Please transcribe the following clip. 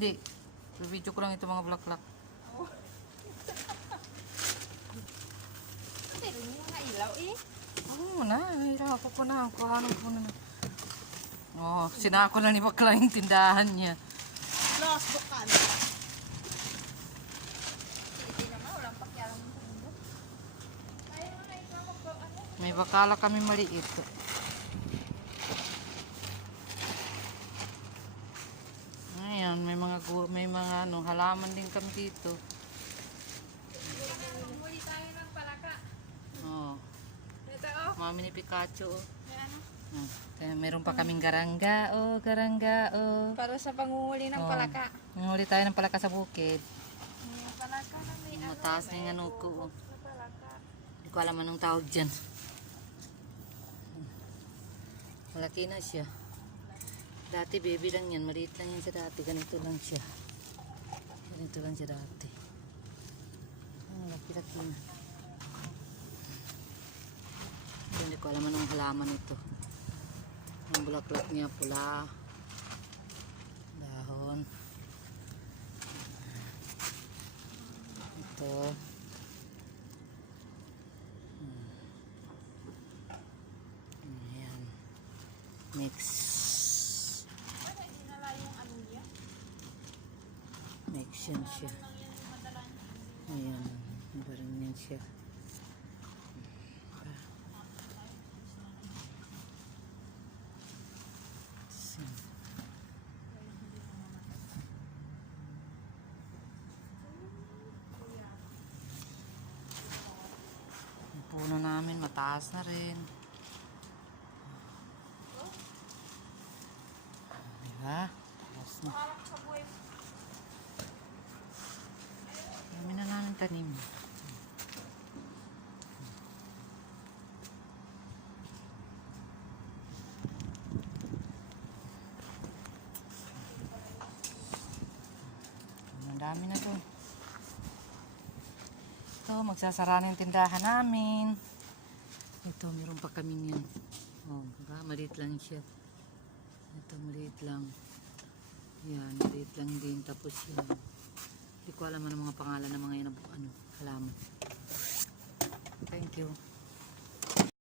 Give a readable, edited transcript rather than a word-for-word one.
Hindi. Video ko lang ito mga bulaklak. Hindi rin yung mga ilaw eh. Oo na. Hira ako po na. Kuhanan ko na. Oh, sinako na ni bakla yung tindahan niya. Los, bukan. Hindi naman, walang pakialam mo sa mundo. Ayaw na ikaw mag ano. May bakala kami maliit. Ayan, may mga ano, halaman din kami dito. Muli tayo ng palaka. Oh, Ito oh. mami ni Pikachu. Oh. May ano? Kaya meron pa kaming garangga. Oh, garangga. Oh. Para sa pangunguli ng Oh. palaka. Nanguli tayo ng palaka sa bukid. May palaka na may ano. Mataas na yung ano ko. Oh. Na palaka. Hindi ko alam anong tawag dyan. Malaki na siya. Dati baby lang yan. Maliit lang yan sa dati. Ganito lang siya. Ganito lang siya dati. Laki-laki na. Hindi ko alam anong halaman ito. Ang bulaklak niya pula. Dahon. Ito. Ayan. Mix. Ano, dinala yung ano niya? Mix yan siya. Lang yan yung madala niya. Ayan. Parang yan siya. Yung puno namin mataas na rin. Diba? Mataas na. Parang sa buhay. Dami na namin tanim. Ang dami na to. Ito, magsasara na yung tindahan namin. Ito, meron pa kami yan. Oh, diba? Maliit lang siya. Ito, maliit lang. Yan, maliit lang din. Tapos yan. Hindi ko alam ano mga pangalan ng mga yan, ano, halaman. Thank you.